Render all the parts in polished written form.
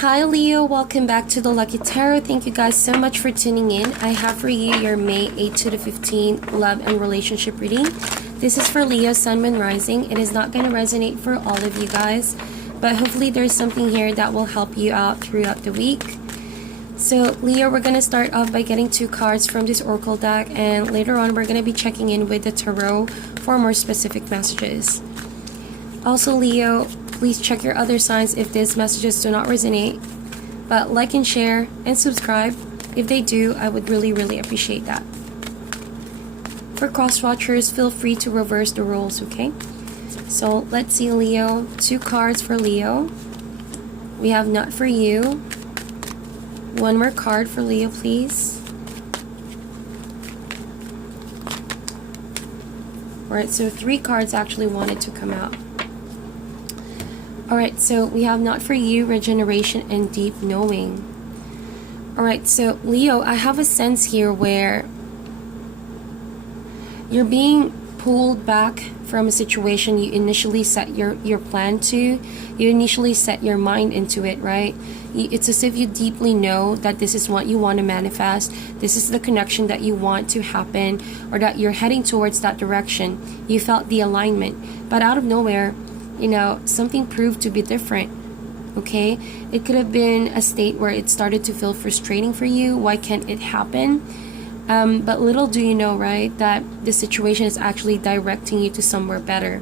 Hi Leo, welcome back to the Lucky Tarot. Thank you guys so much for tuning in. I have for you your May 8 to the 15th love and relationship reading. This is for Leo, Sun, Moon, Rising. It is not going to resonate for all of you guys, but hopefully there's something here that will help you out throughout the week. So Leo, we're going to start off by getting 2 cards from this oracle deck, and later on we're going to be checking in with the tarot for more specific messages. Also Leo, please check your other signs if these messages do not resonate, but like and share and subscribe. If they do, I would really appreciate that. For cross watchers, feel free to reverse the roles, okay? So let's see Leo, 2 cards for Leo. We have Not For You. One more card for Leo, please. Alright, so 3 cards actually wanted to come out. Alright, so we have Not For You, Regeneration, and Deep Knowing. Alright, so Leo, I have a sense here where you're being pulled back from a situation you initially set your plan to. You initially set your mind into it, right? It's as if you deeply know that this is what you want to manifest. This is the connection that you want to happen, or that you're heading towards that direction. You felt the alignment, but out of nowhere, you know, something proved to be different. Okay, it could have been a state where it started to feel frustrating for you. Why can't it happen? But little do you know, right, that the situation is actually directing you to somewhere better.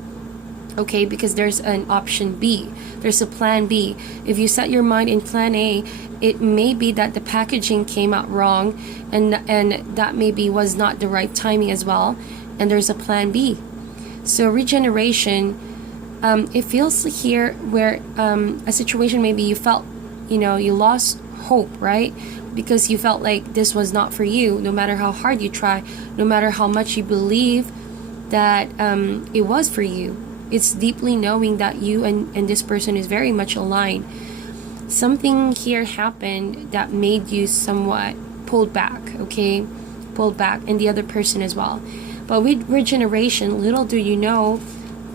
Okay, because there's an option B, there's a plan B. If you set your mind in plan A, it may be that the packaging came out wrong, and that maybe was not the right timing as well, and there's a plan B. So regeneration, it feels here where a situation maybe you felt, you know, you lost hope, right? Because you felt like this was not for you, no matter how hard you try, no matter how much you believe that it was for you. It's deeply knowing that you and this person is very much aligned. Something here happened that made you somewhat pulled back, okay? Pulled back, and the other person as well. But with regeneration, little do you know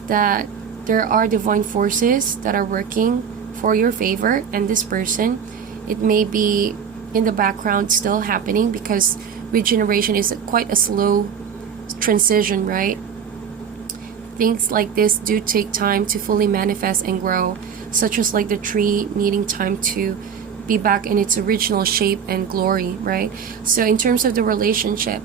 that there are divine forces that are working for your favor and this person. It may be in the background still happening, because regeneration is quite a slow transition, right? Things like this do take time to fully manifest and grow, such as like the tree needing time to be back in its original shape and glory, right? So in terms of the relationship,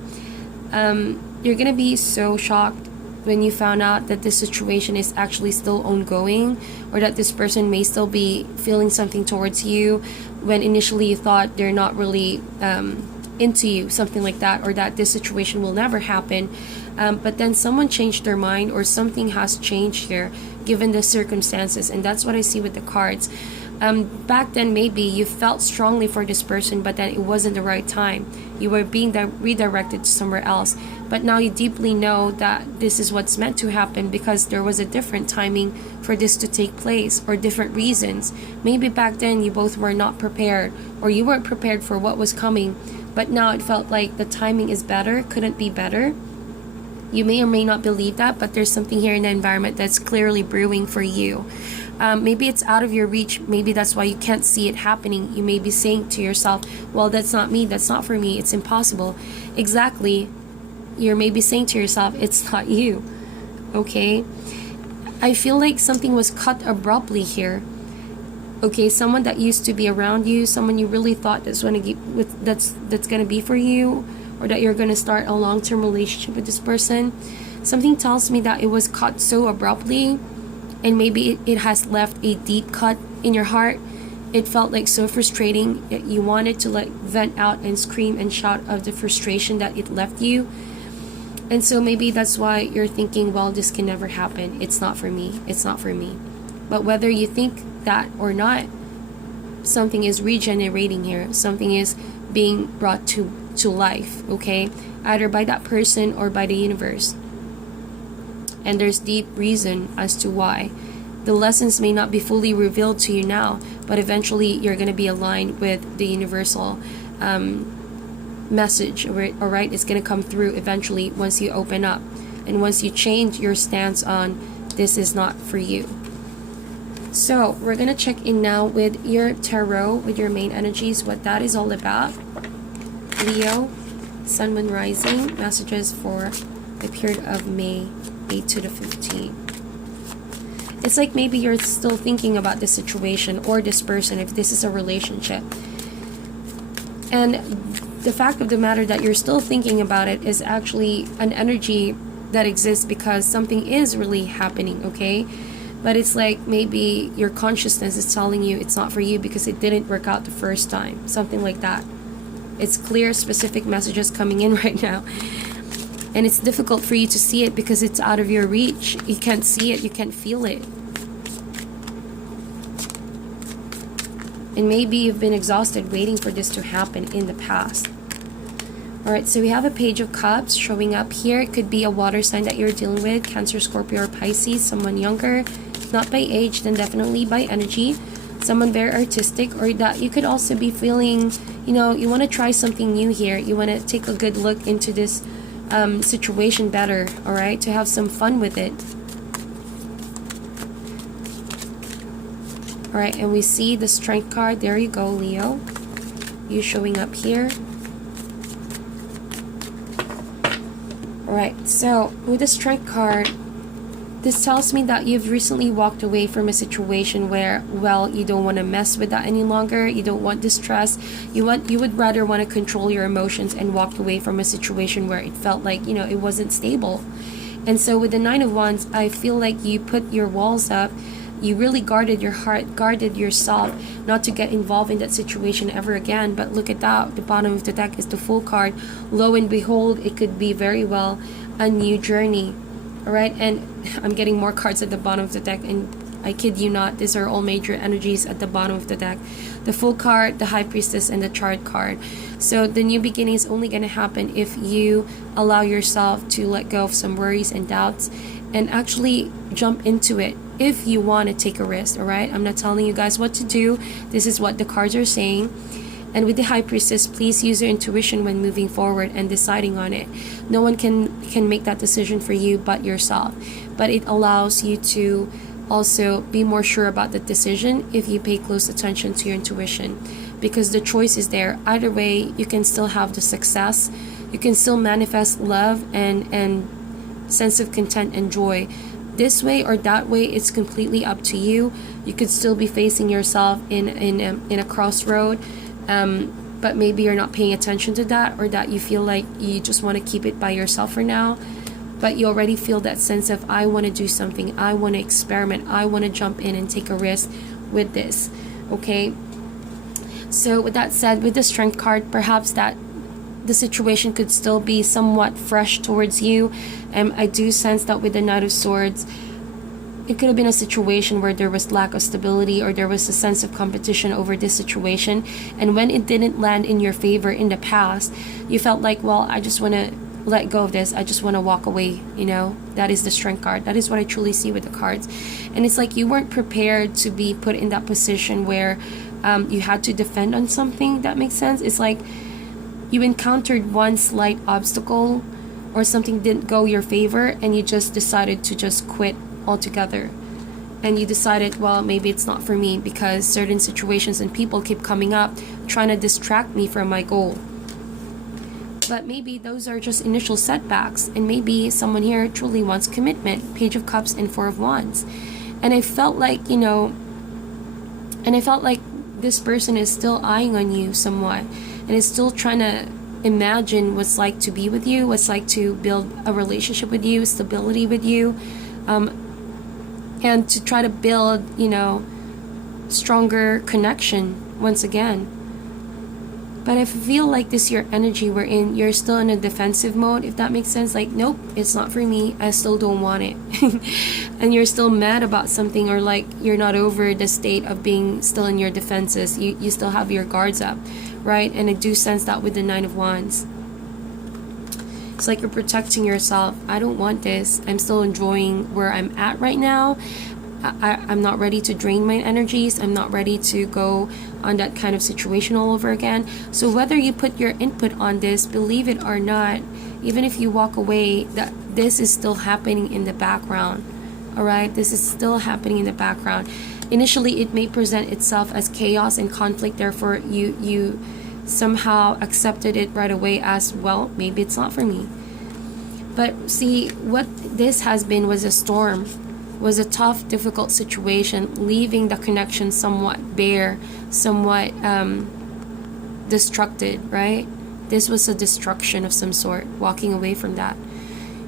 you're gonna be so shocked when you found out that this situation is actually still ongoing, or that this person may still be feeling something towards you when initially you thought they're not really into you, something like that, or that this situation will never happen. But then someone changed their mind, or something has changed here given the circumstances, and that's what I see with the cards. Back then maybe you felt strongly for this person, but then it wasn't the right time. You were being redirected to somewhere else, but now you deeply know that this is what's meant to happen, because there was a different timing for this to take place, or different reasons. Maybe back then you both were not prepared, or you weren't prepared for what was coming, but now it felt like the timing is better, couldn't be better. You may or may not believe that, but there's something here in the environment that's clearly brewing for you. Maybe it's out of your reach. Maybe that's why you can't see it happening. You may be saying to yourself, well, that's not me, that's not for me, it's impossible. Exactly. You're maybe saying to yourself, it's not you. Okay? I feel like something was cut abruptly here. Okay, someone that used to be around you, someone you really thought that's gonna be for you, or that you're gonna start a long-term relationship with this person. Something tells me that it was cut so abruptly, and maybe it has left a deep cut in your heart. It felt like so frustrating that you wanted to like vent out and scream and shout of the frustration that it left you. And so maybe that's why you're thinking, well, this can never happen, it's not for me, it's not for me. But whether you think that or not, something is regenerating here, something is being brought to life, okay? Either by that person or by the universe. And there's deep reason as to why. The lessons may not be fully revealed to you now, but eventually you're going to be aligned with the universal message, alright? It's going to come through eventually once you open up, and once you change your stance on this is not for you. So we're gonna check in now with your tarot, with your main energies, what that is all about. Leo, Sun, Moon, Rising, messages for the period of May 8 to the 15th. It's like maybe you're still thinking about this situation or this person, if this is a relationship. And the fact of the matter that you're still thinking about it is actually an energy that exists because something is really happening, okay? But it's like maybe your consciousness is telling you it's not for you because it didn't work out the first time. Something like that. It's clear, specific messages coming in right now. And it's difficult for you to see it because it's out of your reach. You can't see it, you can't feel it. And maybe you've been exhausted waiting for this to happen in the past. Alright, so we have a Page of Cups showing up here. It could be a water sign that you're dealing with. Cancer, Scorpio, or Pisces. Someone younger. Not by age, then definitely by energy. Someone very artistic, or that you could also be feeling, you know, you want to try something new here. You want to take a good look into this situation better, alright? To have some fun with it. Alright, and we see the Strength card. There you go, Leo. You showing up here. Alright, so with the Strength card, this tells me that you've recently walked away from a situation where, well, you don't want to mess with that any longer. You don't want distress. You would rather want to control your emotions and walk away from a situation where it felt like, you know, it wasn't stable. And so with the Nine of Wands, I feel like you put your walls up. You really guarded your heart, guarded yourself not to get involved in that situation ever again. But look at that. The bottom of the deck is the Fool card. Lo and behold, it could be very well a new journey. Alright, and I'm getting more cards at the bottom of the deck, and I kid you not, these are all major energies at the bottom of the deck. The Fool card, the High Priestess, and the Chariot card. So the new beginning is only going to happen if you allow yourself to let go of some worries and doubts and actually jump into it if you want to take a risk, alright? I'm not telling you guys what to do. This is what the cards are saying. And with the High Priestess, please use your intuition when moving forward and deciding on it. No one can make that decision for you but yourself. But it allows you to also be more sure about the decision if you pay close attention to your intuition. Because the choice is there. Either way, you can still have the success. You can still manifest love and sense of content and joy. This way or that way, it's completely up to you. You could still be facing yourself in a crossroad. But maybe you're not paying attention to that, or that you feel like you just want to keep it by yourself for now, but you already feel that sense of, I want to do something, I want to experiment, I want to jump in and take a risk with this. Okay, so with that said, with the Strength card, perhaps that the situation could still be somewhat fresh towards you. I do sense that with the Knight of Swords, it could have been a situation where there was lack of stability, or there was a sense of competition over this situation. And when it didn't land in your favor in the past, you felt like, well, I just want to let go of this. I just want to walk away, you know. That is the Strength card. That is what I truly see with the cards. And it's like you weren't prepared to be put in that position where you had to defend on something. That makes sense. It's like you encountered one slight obstacle or something didn't go your favor, and you just decided to just quit altogether. And you decided, well, maybe it's not for me because certain situations and people keep coming up trying to distract me from my goal. But maybe those are just initial setbacks, and maybe someone here truly wants commitment. Page of Cups and Four of Wands. And I felt like, you know, this person is still eyeing on you somewhat, and is still trying to imagine what's like to be with you, what's like to build a relationship with you, stability with you, and to try to build, you know, stronger connection once again. But I feel like this your energy we're in, you're still in a defensive mode, if that makes sense. Like, nope, it's not for me, I still don't want it. And you're still mad about something, or like you're not over the state of being still in your defenses. You still have your guards up, right? And I do sense that with the Nine of Wands. It's like you're protecting yourself. I don't want this. I'm still enjoying where I'm at right now. I'm not ready to drain my energies. I'm not ready to go on that kind of situation all over again. So whether you put your input on this, believe it or not, even if you walk away, that this is still happening in the background. Alright, this is still happening in the background. initially it may present itself as chaos and conflict, therefore you somehow accepted it right away as, well, maybe it's not for me. But see, what this has been was a storm, was a tough, difficult situation, leaving the connection somewhat bare, somewhat destructed, right? This was a destruction of some sort, walking away from that.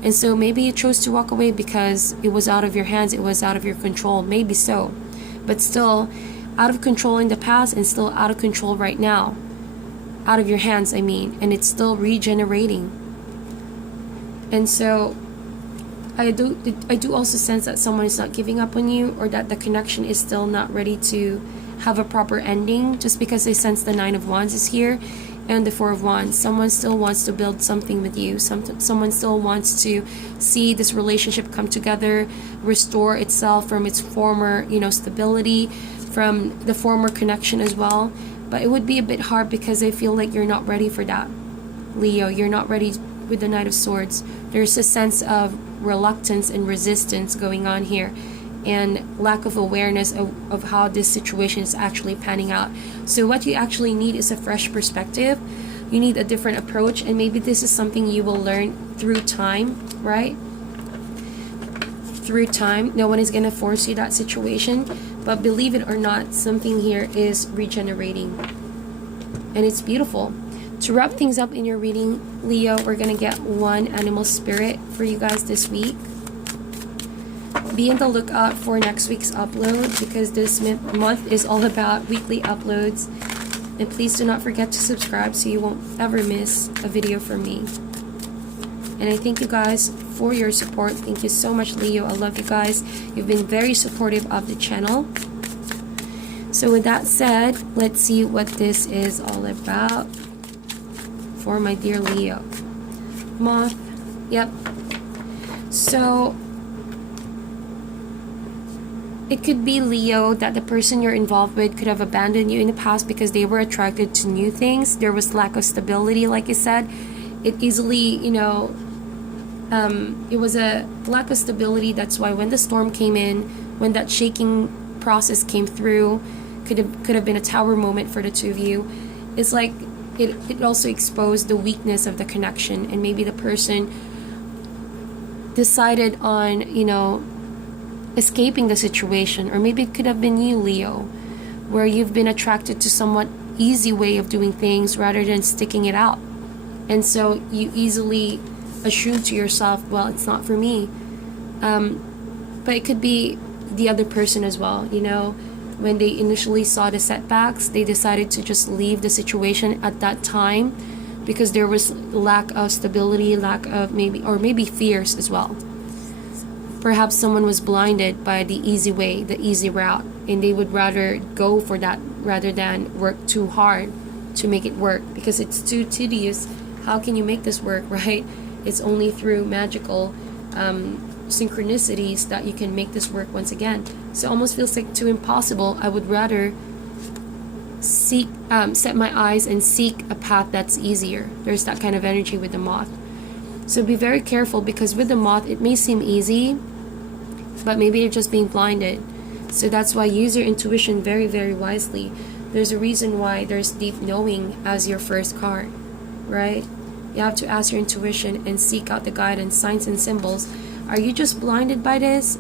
And so maybe you chose to walk away because it was out of your hands, it was out of your control, maybe so. But still, out of control in the past and still out of control right now. Out of your hands, I mean, and it's still regenerating. And so I do also sense that someone is not giving up on you, or that the connection is still not ready to have a proper ending, just because I sense the Nine of Wands is here and the Four of Wands. Someone still wants to build something with you. Someone still wants to see this relationship come together, restore itself from its former, stability, from the former connection as well. But it would be a bit hard because I feel like you're not ready for that, Leo. You're not ready with the Knight of Swords. There's a sense of reluctance and resistance going on here, and lack of awareness of how this situation is actually panning out. So what you actually need is a fresh perspective. You need a different approach, and maybe this is something you will learn through time, right? Through time. No one is going to force you that situation, but believe it or not, something here is regenerating, and it's beautiful. To wrap things up in your reading, Leo, we're going to get one animal spirit for you guys this week. Be on the lookout for next week's upload, because this month is all about weekly uploads. And please do not forget to subscribe so you won't ever miss a video from me. And I thank you guys for your support. Thank you so much, Leo. I love you guys. You've been very supportive of the channel. So with that said, let's see what this is all about for my dear Leo. Moth. Yep. So it could be, Leo, that the person you're involved with could have abandoned you in the past because they were attracted to new things. There was lack of stability, like I said. It easily, it was a lack of stability. That's why when the storm came in, when that shaking process came through, could have been a tower moment for the two of you. It's like it also exposed the weakness of the connection, and maybe the person decided on, escaping the situation. Or maybe it could have been you, Leo, where you've been attracted to somewhat easy way of doing things rather than sticking it out, and so you easily assume to yourself, well, it's not for me. But it could be the other person as well. When they initially saw the setbacks, they decided to just leave the situation at that time because there was lack of stability, lack of maybe fears as well. Perhaps someone was blinded by the easy way, the easy route, and they would rather go for that rather than work too hard to make it work, because it's too tedious. How can you make this work, right? It's only through magical synchronicities that you can make this work once again. So it almost feels like too impossible. I would rather set my eyes and seek a path that's easier. There's that kind of energy with the moth. So be very careful, because with the moth, it may seem easy, but maybe you're just being blinded. So that's why use your intuition very, very wisely. There's a reason why there's deep knowing as your first card, right? You have to ask your intuition and seek out the guidance, signs and symbols. Are you just blinded by this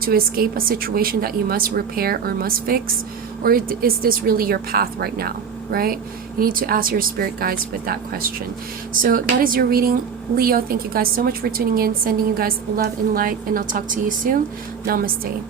to escape a situation that you must repair or must fix? Or is this really your path right now, right? You need to ask your spirit guides with that question. So that is your reading, Leo. Thank you guys so much for tuning in, sending you guys love and light, and I'll talk to you soon. Namaste.